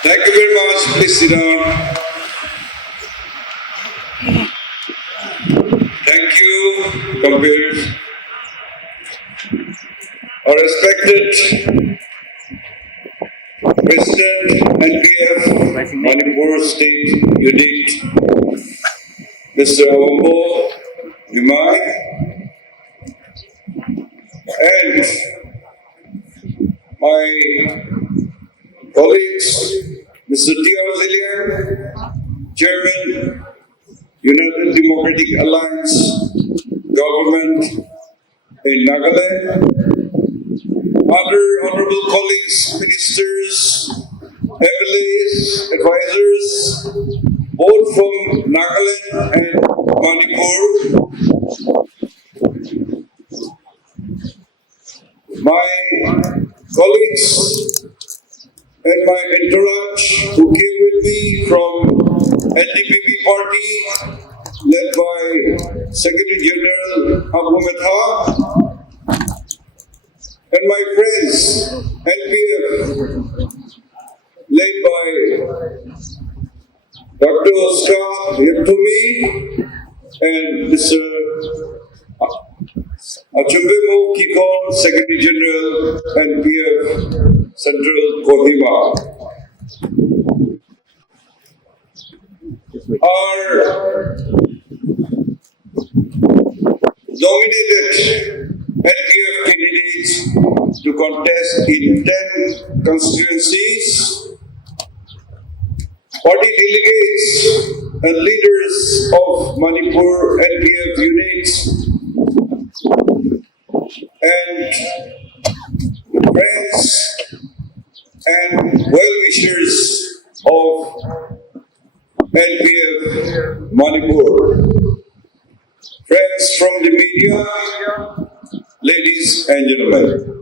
Thank you very much. Please sit down. Thank you, compeers. Our respected President, NPF, Manipur State Unit, Mr. Awambo Nimai, and my colleagues, Mr. T.R. Zillian, Chairman, United Democratic Alliance Government in Nagaland, other honorable colleagues, ministers, MLAs, advisors, both from Nagaland and Manipur, my colleagues and my entourage who came with me from NPF party led by Secretary General Abu Metha, and my friends NPF led by Dr. Oscar Yatumi and Mr. Achumbemo Kikon, Secretary General NPF Central Kohima. Our nominated NPF candidates to contest in 10 constituencies, party delegates and leaders of Manipur NPF units, and friends and well-wishers of NPF Manipur, friends from the media, ladies and gentlemen.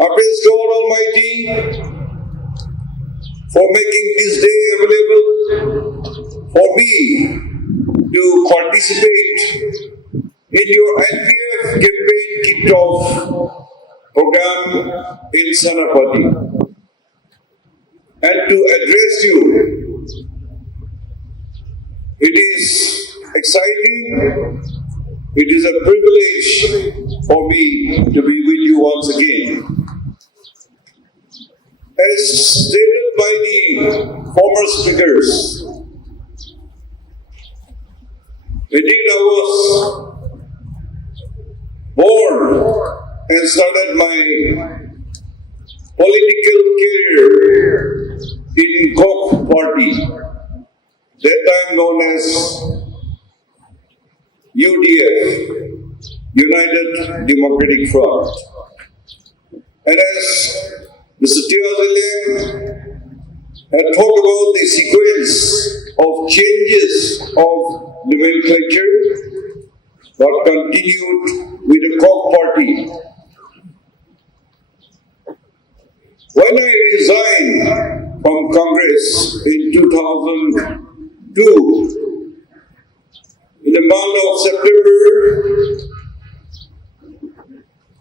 I praise God Almighty for making this day available for me to participate in your NPF campaign KickOff program in Sanapati and to address you. It is exciting. It is a privilege for me to be with you once again. As stated by the former speakers, indeed I was born and started my political career in KickOff party, that time known as UDF, United Democratic Front. And as Mr. T.R. had talked about the sequence of changes of nomenclature that continued with the KickOff party. When I resigned from Congress in 2002, in the month of September,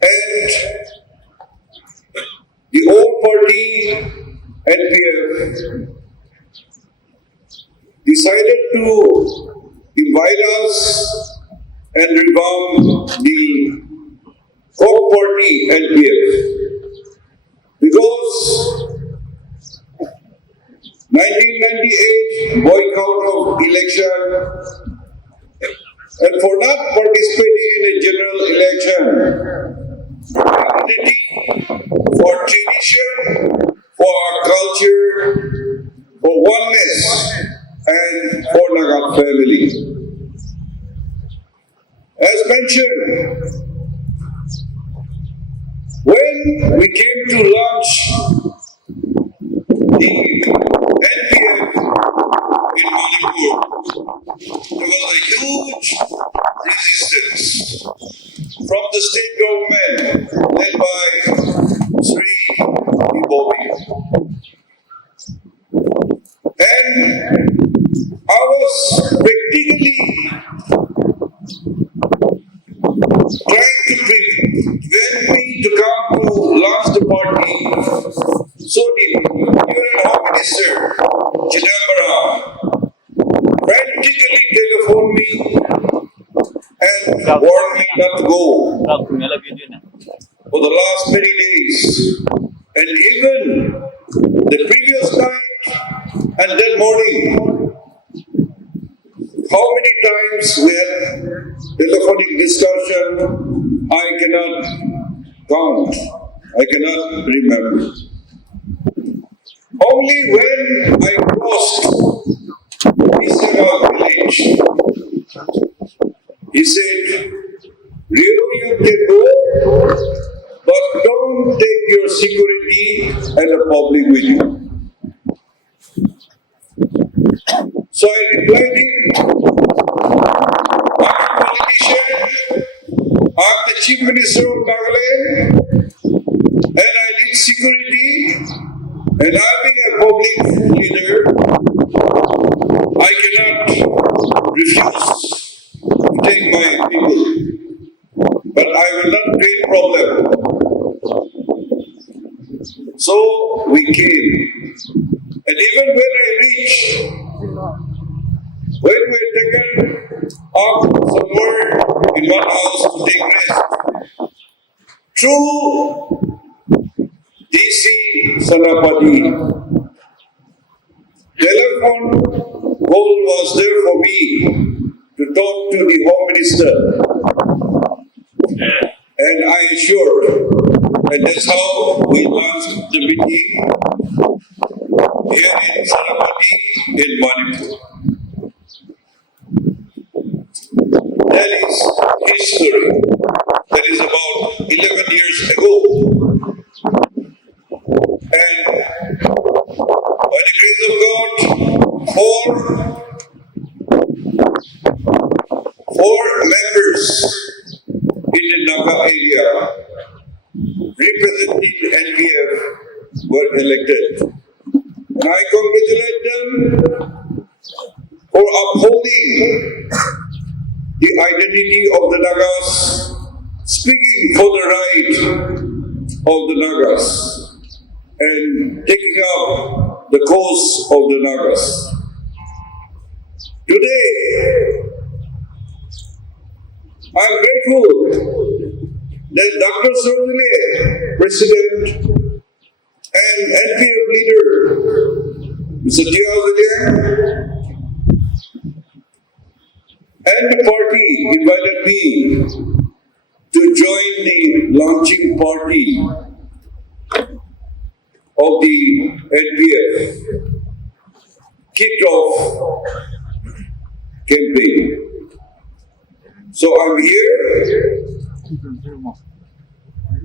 and the old party, NPF, decided to invite us and revamp the KickOff party, NPF. Because 1998 boycott of election, and for not participating in a general election, for identity, for tradition, for our culture, for oneness, and for Naga family. As mentioned, when we came to launch the NPF in Manipur, there was a huge resistance from the state government led by Sri Ibobi. And I was practically trying to prevent me to come to launch the party for the last many days, and even the previous night and that morning. How many times we had telephonic discussion, I cannot count, I cannot remember. Only when I crossed Misera village, he said, Rio, you can go, but don't take your security and the public with you. So I replied him, I'm a politician, I'm the Chief Minister of Nagaland, and I need security, and I'm being a public leader, I cannot refuse to take my people, but I will not create problem. So we came, and even when I reached, when we were taken up somewhere in one house to take rest, through DC Sanapati, telephone call was there for me to talk to the Home Minister. And I assured, and that's how we launched the meeting here in Sanapati in Manipur. That is history. That is about 11 years ago. And by the grace of God, four members in the Naga area representing NPF were elected. And I congratulate them for upholding the identity of the Nagas, speaking for the right of the Nagas, and taking up the cause of the Nagas. Today, I'm grateful that Dr. Sorvile, President and NPF leader, Mr. Tiauzalian, and the party invited me to join the launching party of the NPF KickOff campaign. So I'm here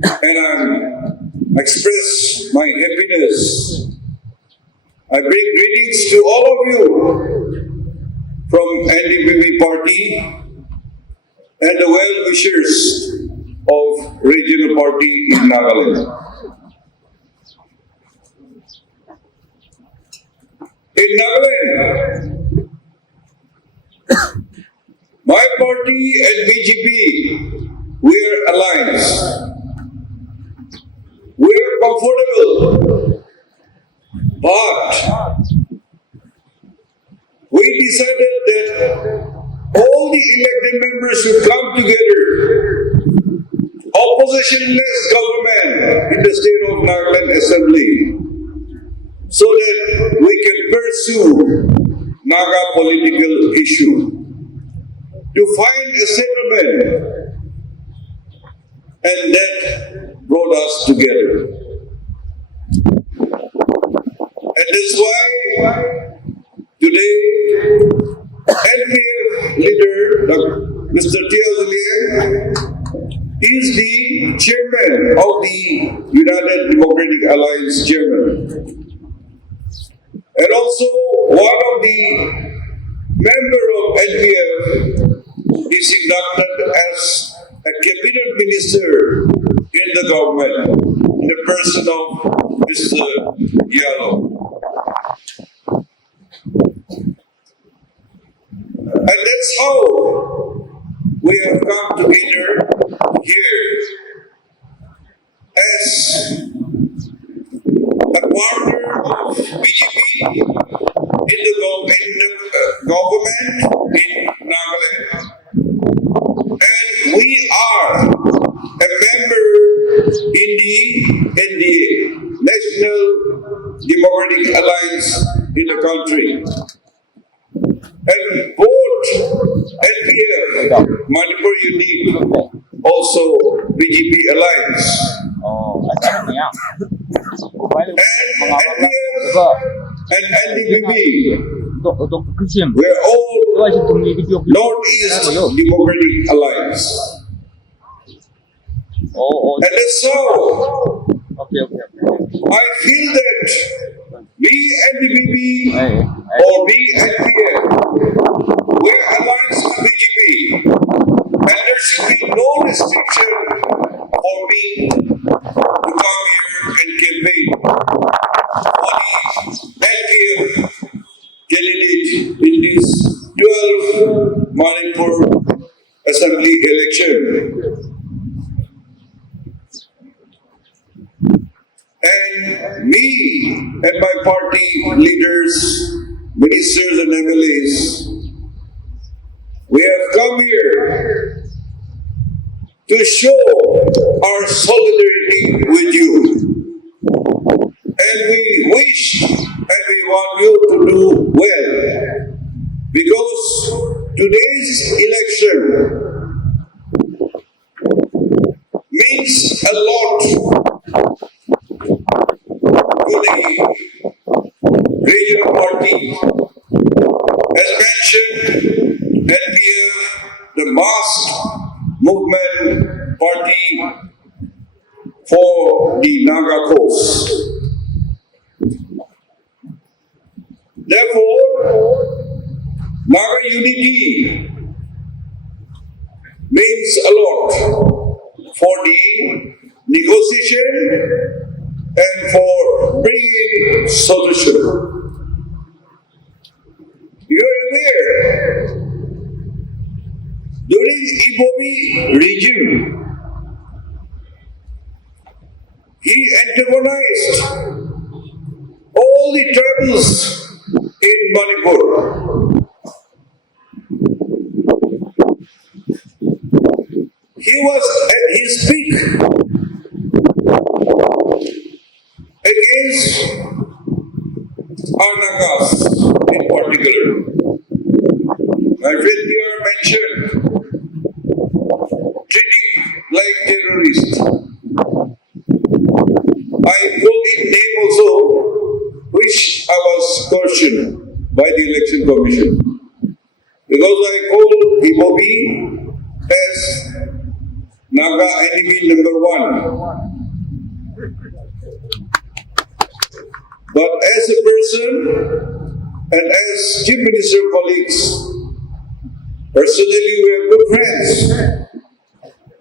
and I express my happiness. I bring greetings to all of you from NDPP party and the well-wishers of regional party in Nagaland. In Nagaland, my party and BJP, we are alliance. We are comfortable, but we decided that all the elected members should come together, oppositionless government in the state of Nagaland Assembly, so that we can pursue Naga political issue, to find a settlement, and that brought us together. And that's why today NPF leader Mr. Tiauzalian is the chairman of the United Democratic Alliance chairman, and also one of the member of NPF is inducted as a cabinet minister in the government in the person of Mr. Yalo. And that's how we have come together here as a partner of BJP in the government in Nagaland. And we are a member in the NDA, National Democratic Alliance in the country. And both NPF, Manipur Unit, also BGP Alliance. And NPF and NDPP were all Northeast Democratic Alliance. And that's how I feel that we NDPP or we NPF were alliance to BGP, and there should be no restriction for me to come here and campaign for the NPF candidate in this 12 Manipur Assembly election. And me and my party leaders, ministers and MLAs, we have come here to show our solidarity with you. And we wish and we want you to do well. Because today's election means a lot to the regional party. As mentioned, NPF, the masked movement party for the Naga coast. Therefore, Naga unity means a lot for the negotiation and for bringing solution. You are aware, during Ibobi regime, he antagonized all the tribals in Manipur. He was at his peak against our Nagas in particular. My friend here mentioned treating like terrorists. I called him name also, which I was cautioned by the election commission. Because I called Ibobi as Naga enemy number 1. But as a person and as Chief Minister colleagues, personally we are good friends.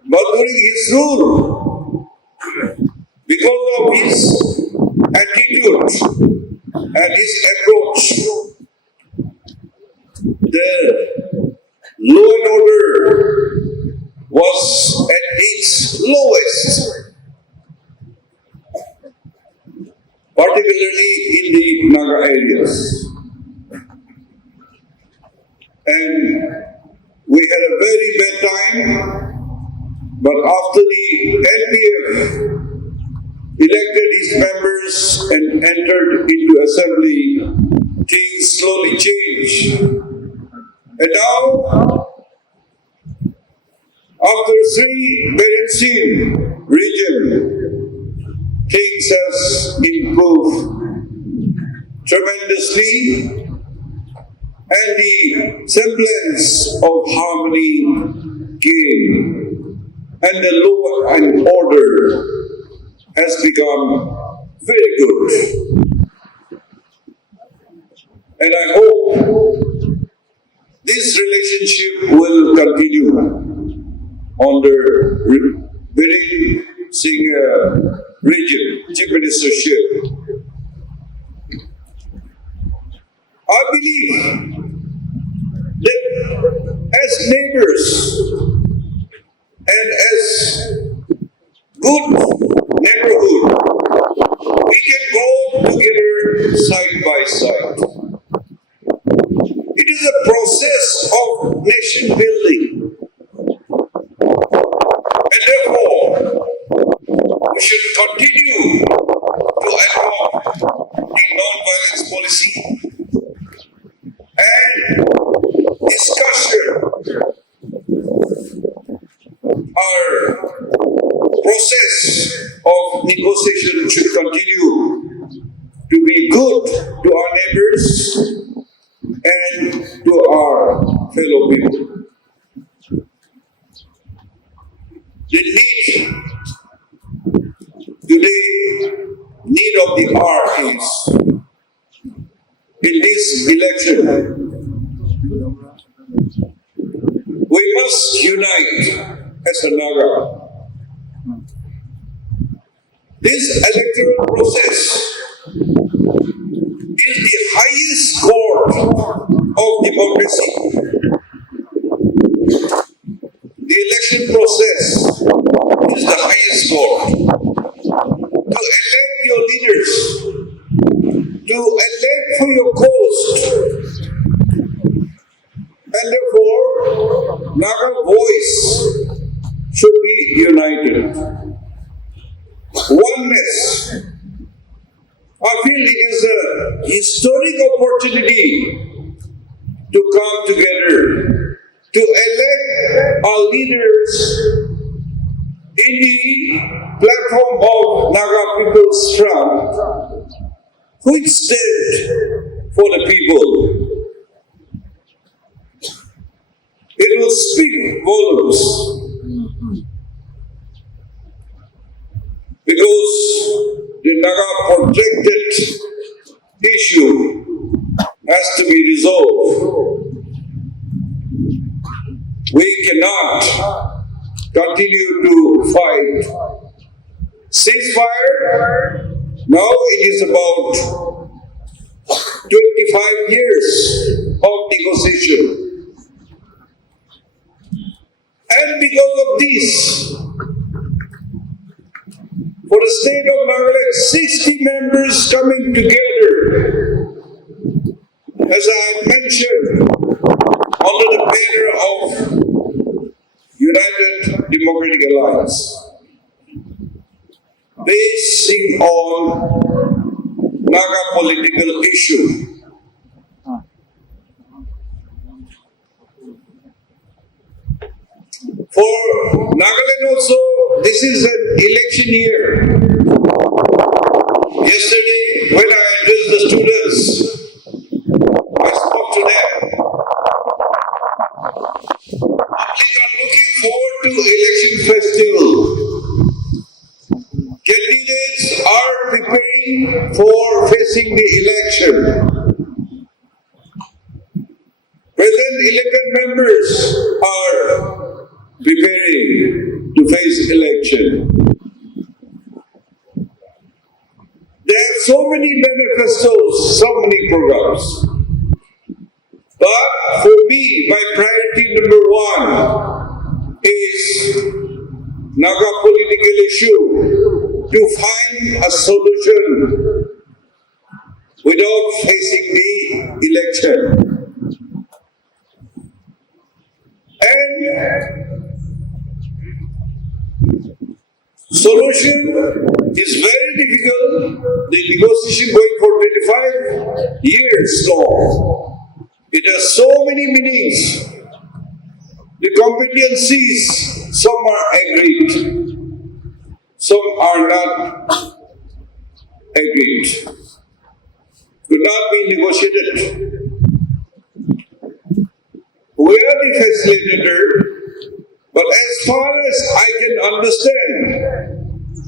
But during his rule, because of his attitude and his approach, the law and order was at its lowest, particularly in the Naga areas. And we had a very bad time, but after the NPF elected his members and entered into assembly, things slowly changed. And now, after 3 balancing regime, things has improved tremendously, and the semblance of harmony came, and the law and order has become very good. And I hope this relationship will continue under Biren Singh region, Chief Ministership. I believe that as neighbors and as good neighborhood, we can go together side by side. It is a process of nation building. And therefore, we should continue to adopt the non-violence policy and discussion. Our process of negotiation should continue to be good to our neighbors and to our fellow people. The need of the hour is, in this election, we must unite as a Naga. This electoral process is the highest court of democracy. The election process is the highest court. To elect your leaders, to elect for your cause, and therefore Naga voice should be united. Oneness. I feel it is a historic opportunity to come together, to elect our leaders in the platform of Naga People's Front, which stand for the people. It will speak volumes because the Naga projected issue has to be resolved. We cannot continue to fight. Ceasefire, now it is about 25 years of negotiation. And because of this, for the state of Nagaland, 60 members coming together, as I mentioned, under the banner of United Democratic Alliance, basing on Naga political issue. For Nagaland also, this is an election year. Yesterday, when I addressed the students, I spoke to them. Public are looking forward to election festival. Candidates are preparing for facing the election. Present elected members are preparing to face election. There are so many manifestos, so many programs. But for me, my priority number one is Naga political issue, to find a solution without facing the election. And solution is very difficult. The negotiation going for 25 years long. It has so many meanings. The competencies, some are agreed, some are not agreed. Could not be negotiated. We are the facilitator, but as far as I can understand,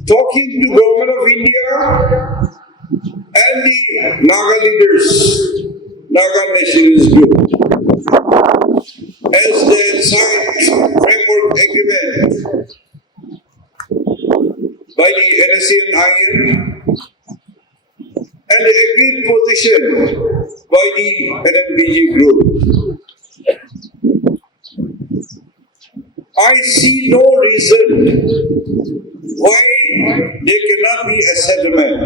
talking to Government of India and the Naga leaders, Naga nationalist group, as they signed framework agreement by the NSCN-IN and the agreed position by the NMPG group. I see no reason why there cannot be a settlement.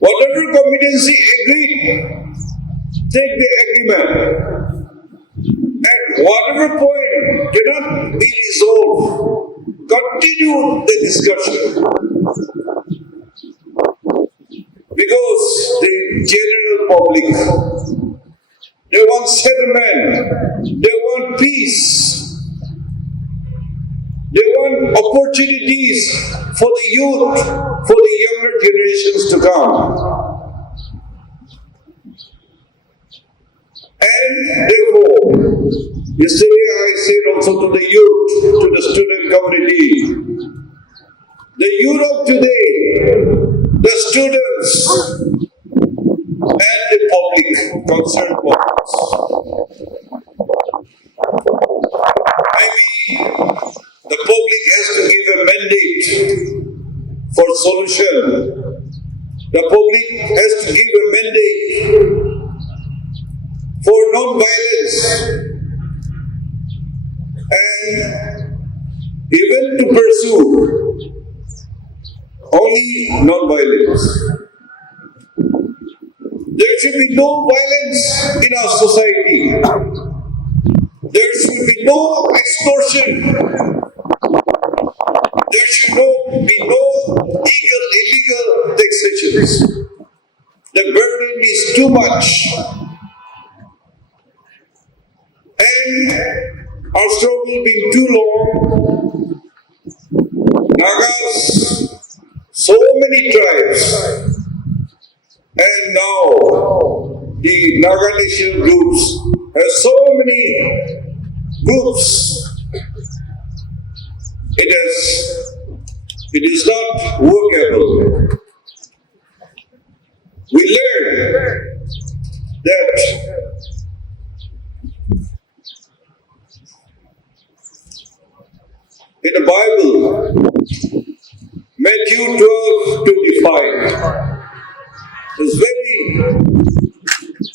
Whatever competency agreed, take the agreement. At whatever point cannot be resolved, continued the discussion because the general public, they want settlement, they want peace, they want opportunities for the youth, for the younger generations to come. And therefore, yesterday I said also to the youth, to the student community, the youth of today, the students, and the public, concerned publics. Maybe the public has to give a mandate for solution. The public has to give a mandate for non-violence and even to pursue only non-violence. There should be no violence in our society. There should be no extortion. There should be no illegal taxations. The burden is too much. And our struggle being too long, Nagas, so many tribes, and now the Naga Nation groups have so many groups. It is not workable. We learn that in the Bible, Matthew 12:25 is very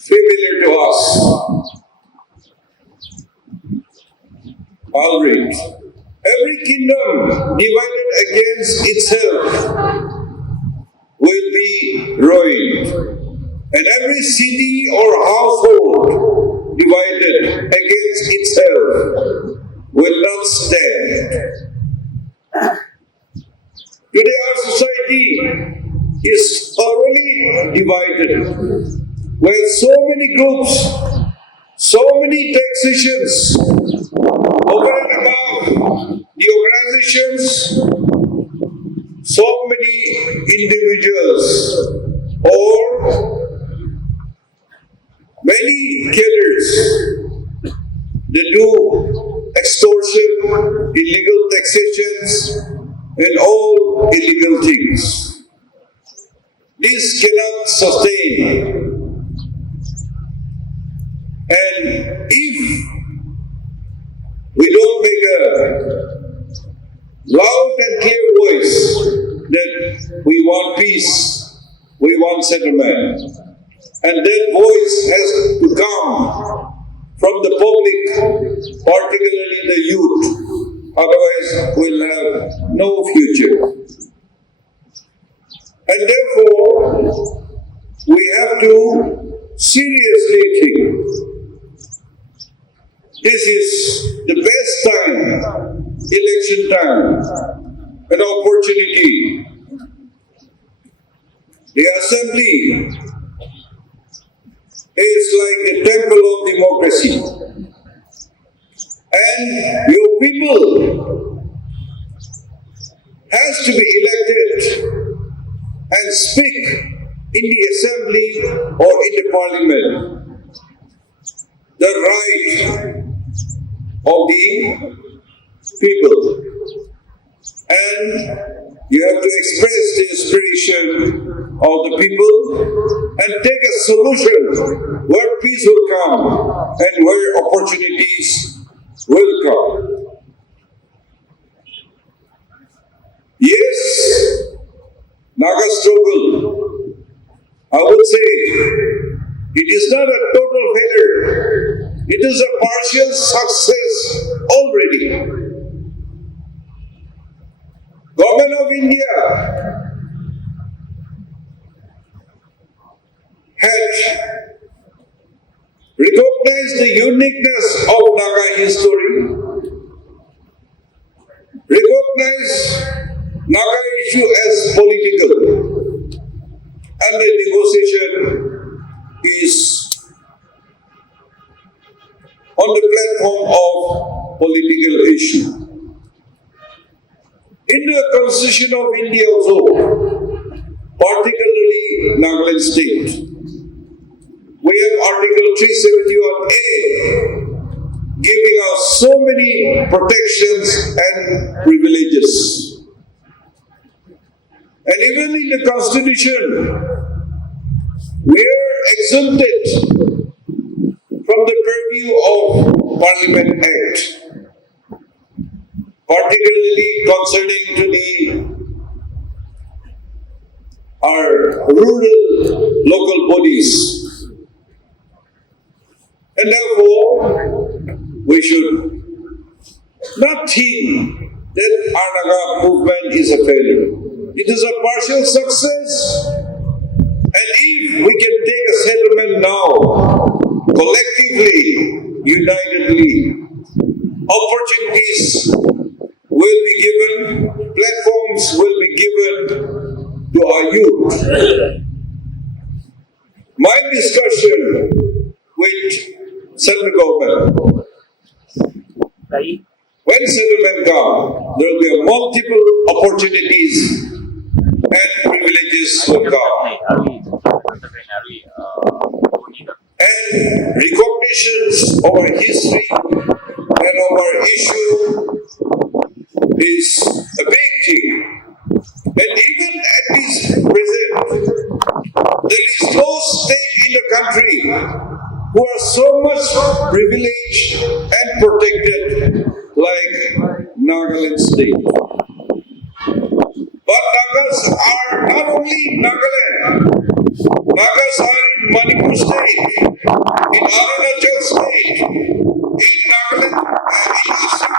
familiar to us. I'll read. Every kingdom divided against itself will be ruined, and every city or household divided against itself will not stand. Today our society is thoroughly divided, with so many groups, so many taxations, over and above the organizations, so many individuals or many cadres. They do extortion, illegal taxations, and all illegal things. This cannot sustain. And if we don't make a loud and clear voice that we want peace, we want settlement, and that voice has to come from the public, particularly the youth, otherwise we'll have no future. And therefore, we have to seriously think. This is the best time, election time, an opportunity. The assembly is like a temple of democracy. And your people has to be elected and speak in the assembly or in the parliament. The right of the people. And you have to express the aspiration of the people and take a solution where peace will come and where opportunities will come. Yes, Naga struggle, I would say, it is not a total failure. It is a partial success already. Government of India had recognized the uniqueness of Naga history, recognized recognize Naga issue as political, and the negotiation is on the platform of political issue. In the Constitution of India also, particularly Nagaland state, we have Article 371A giving us so many protections and privileges. And even in the Constitution, we are exempted from the purview of Parliament Act, particularly concerning to our rural local bodies. And therefore, we should not think that our Naga movement is a failure. It is a partial success. And if we can take a settlement now, collectively, unitedly, opportunities will be given, platforms will be given to our youth. My discussion with central government, when settlement comes, there will be multiple opportunities and privileges will come. And recognitions of our history and of our issue is a big thing. And even at this present, there is no state in the country who are so much privileged and protected like Nagaland state. But Nagas are not only in Nagaland, Nagas are in Manipur state, in Arunachal state, in Nagaland, in Assam.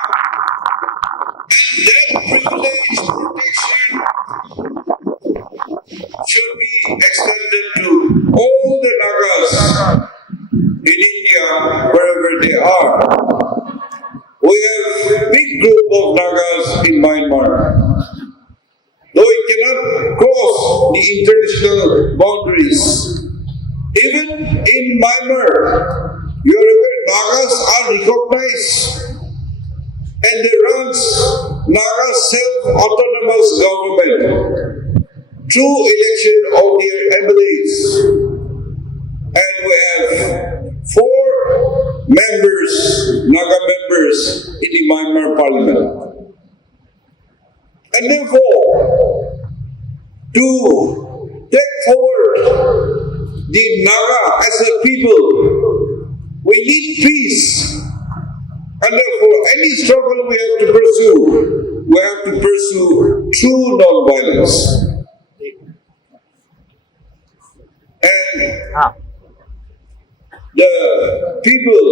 And that privilege protection should be extended to all the Nagas in India, wherever they are. We have a big group of Nagas in Myanmar. Though it cannot cross the international boundaries. Even in Myanmar, you are aware, Nagas are recognized and they run Naga self-autonomous government through election of their MLAs. And we have 4 members, Naga members in the Myanmar parliament. And therefore, to take forward the Naga as a people, we need peace. And therefore, any struggle we have to pursue through non-violence. And the people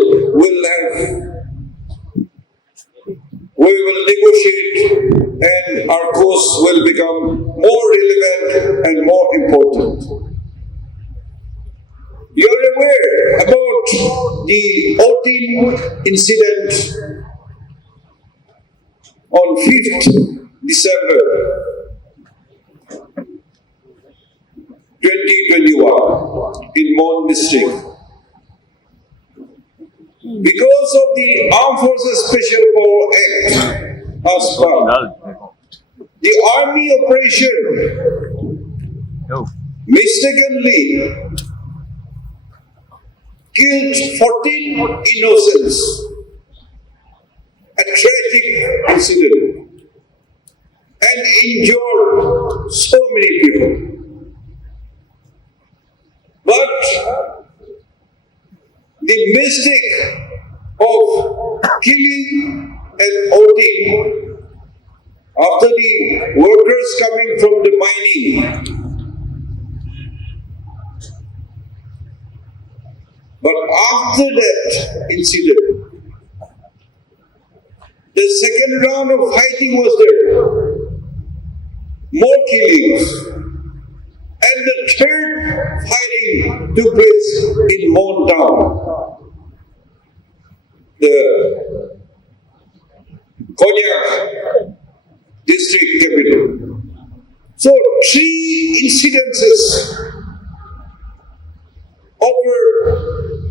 we will negotiate and our cause will become more relevant and more important. You are aware about the 14th incident on 5th December 2021 in Mon district. Because of the Armed Forces Special Power Act, the army operation mistakenly killed 14 innocents. A tragic incident. And injured so many people. But the mistake of killing and outing after the workers coming from the mining. But after that incident, the second round of fighting was there. More killings. And the third fighting took place in Mon town. The Konyak district capital. So 3 incidences over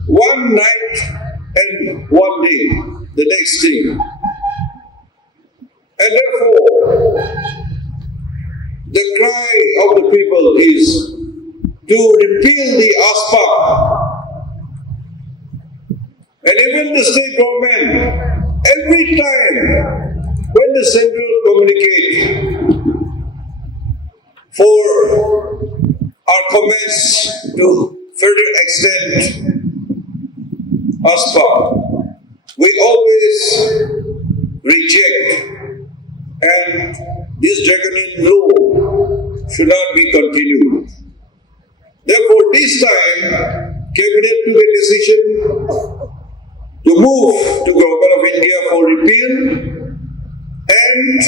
one night and one day, the next day. And therefore, the cry of the people is to repeal the ASPA. And even the state government, every time when the central communicate for our comments to further extend ASPA, we always reject, and this draconian law should not be continued. Therefore, this time, Cabinet took a decision to move to Government of India for repeal, and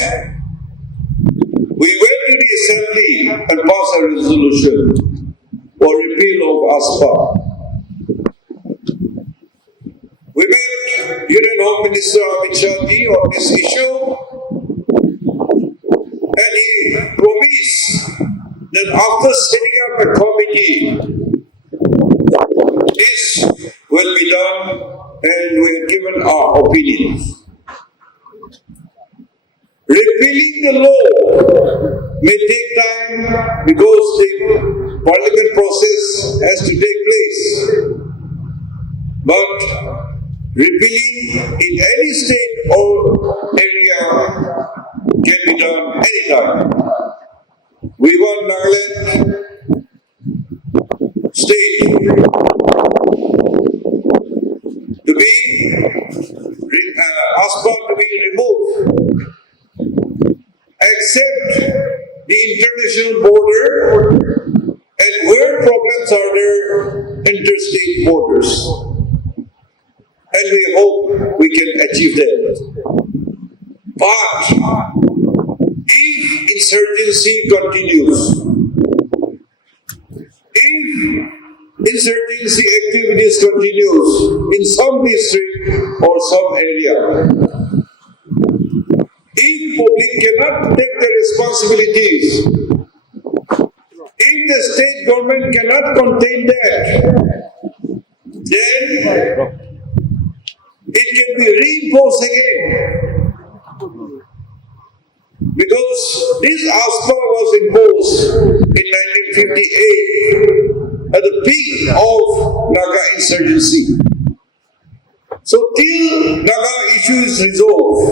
we went to the Assembly and passed a resolution for repeal of ASPA. We met Union Home Minister Amit Shah ji on this issue, and he promised that after setting up a committee, this will be done, and we have given our opinions. Repealing the law may take time because the parliament process has to take place. But repealing in any state or area can be done anytime. We want Nagaland state to be ASPA to be removed, except the international border, and where problems are there, interstate borders. And we hope we can achieve that. But if insurgency continues, if insurgency activities continues in some district or some area, if public cannot take the responsibilities, if the state government cannot contain that, then it can be reimposed again. Because this ASPA was imposed in 1958 at the peak of Naga insurgency. So till Naga issue is resolved,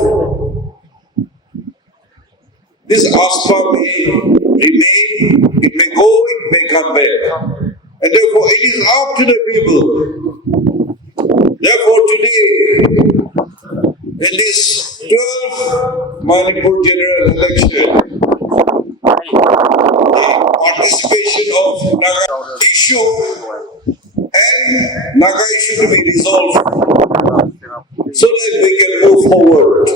this ASPA may remain, it may go, it may come back. And therefore it is up to the people. Therefore today, in this 12th Manipur general election, the participation of Naga issue and Naga issue to be resolved so that we can move forward.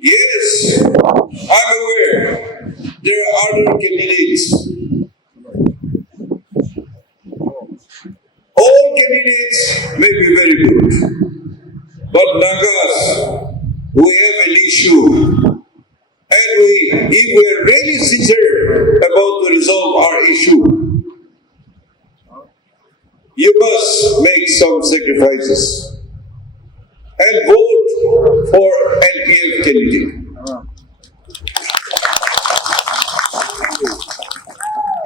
Yes, I'm aware there are other candidates. All candidates may be very good, but Nagas, we have an issue, and if we are really sincere about to resolve our issue, you must make some sacrifices and vote for NPF candidate.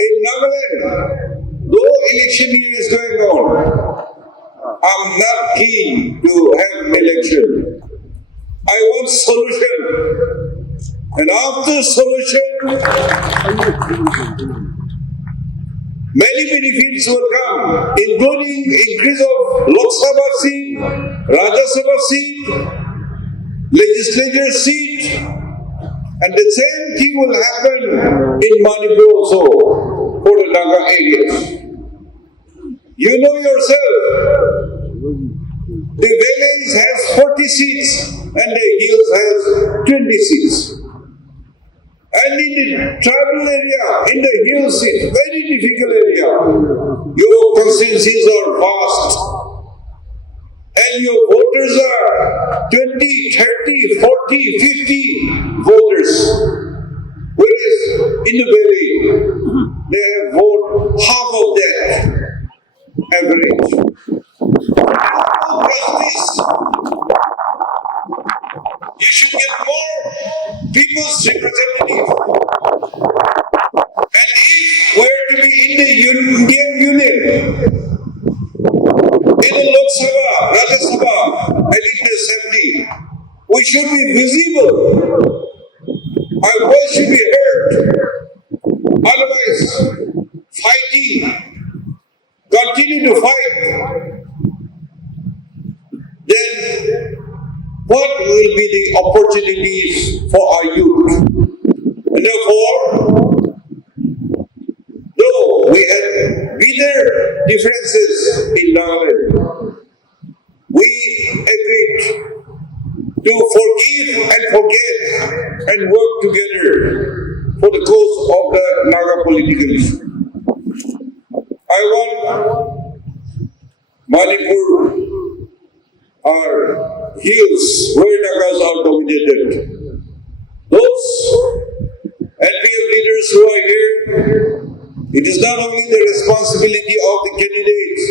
In Nagaland, though election year is going on, I'm not keen to have an election. I want solution. And after solution, many benefits will come, including increase of Lok Sabha seat, Rajya Sabha seat, legislature seat, and the same thing will happen in Manipur also for the Naga areas. You know yourself, the valleys has 40 seats and the hills has 20 seats. And in the tribal area, in the hills, it's very difficult area. Your constituencies are vast and your voters are 20, 30, 40, 50 voters. Whereas in the valley, they have voted half of that average. No justice. You should get more people's representatives. And if we're to be in the Indian Union, in the Lok Sabha, Rajya Sabha, and in the Assembly, we should be visible. Our voice should be heard. Otherwise, fighting, continue to fight, then what will be the opportunities for our youth? And therefore, though we had bitter differences in Nagaland, we agreed to forgive and forget and work together for the cause of the Naga political issue. I want Manipur, our hills where Nagas are dominated. Those NPF leaders who are here, it is not only the responsibility of the candidates,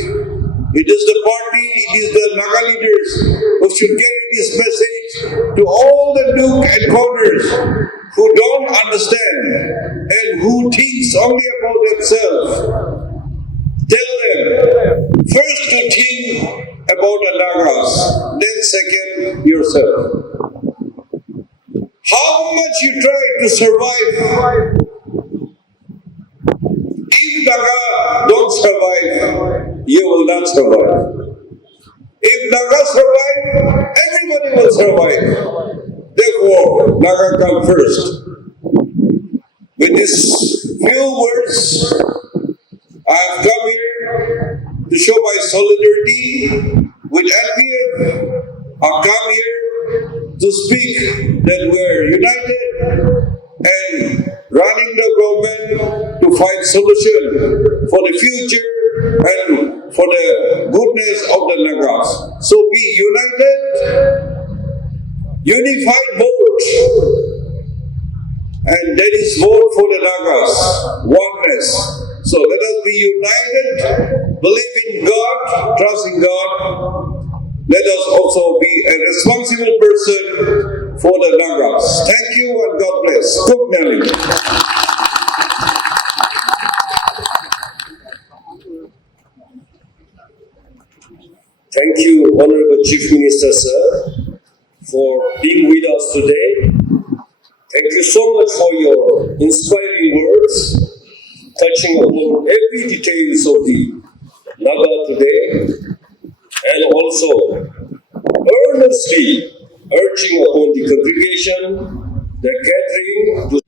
it is the party, it is the Naga leaders who should carry this message to all the nook and corners who don't understand and who thinks only about themselves. Tell them first to think about the Nagas, then second yourself. How much you try to survive, if Naga don't survive, you will not survive. If Naga survive, everybody will survive. Therefore, Naga come first. With these few words, I have come here to show my solidarity with NPF. I come here to speak that we're united and running the government to find solution for the future and for the goodness of the Nagas. So be united, unified vote. And that is vote for the Nagas, oneness. So let us be united, believe in God, trust in God. Let us also be a responsible person for the Nagas. Thank you and God bless. Good morning. Thank you, Honorable Chief Minister, sir, for being with us today. Thank you so much for your inspiring words, touching upon every details of the Naga today, and also earnestly urging upon the congregation, the gathering, to